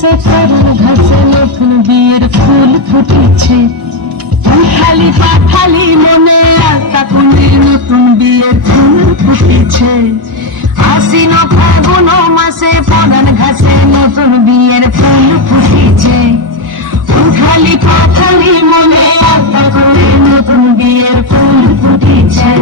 মাসে পরন ঘাসে নতুন বিয়ের ফুল ফুটেছে। খালি পাখালি মনে আলতা কোণে নতুন বিয়ের ফুল ফুটেছে। আশ্বিন ফাগুন মাসে পরন ঘাসে নতুন বিয়ের ফুল ফুটেছে। খালি পাখালি মনে আলতা কোণে নতুন বিয়ের ফুল ফুটেছে।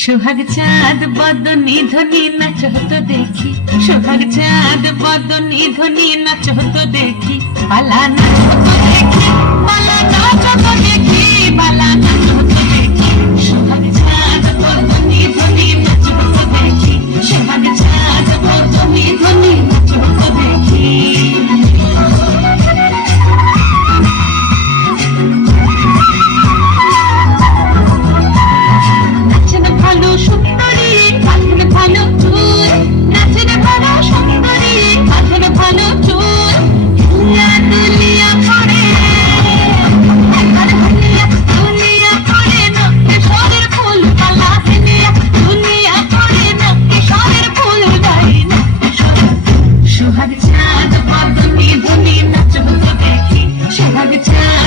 সোহাগ চাঁদ বদনি ধ্বনি নাচ হতো দেখি। সোহাগ চাঁদ বদনি ধ্বনি নাচ হতো দেখি। পালা নাচ হতো দেখি, পালা নাচ হতো দেখি, পালা নাচ হতো দেখি। সোহাগ চাঁদ বদনি ধ্বনি নাচ হতো দেখি। সোহাগ চাঁদ বদনি ধ্বনি নাচ হতো দেখি। সোহাগ চাঁদ বদনি ধ্বনি নাচ হতো দেখি। সোহাগ চাঁদ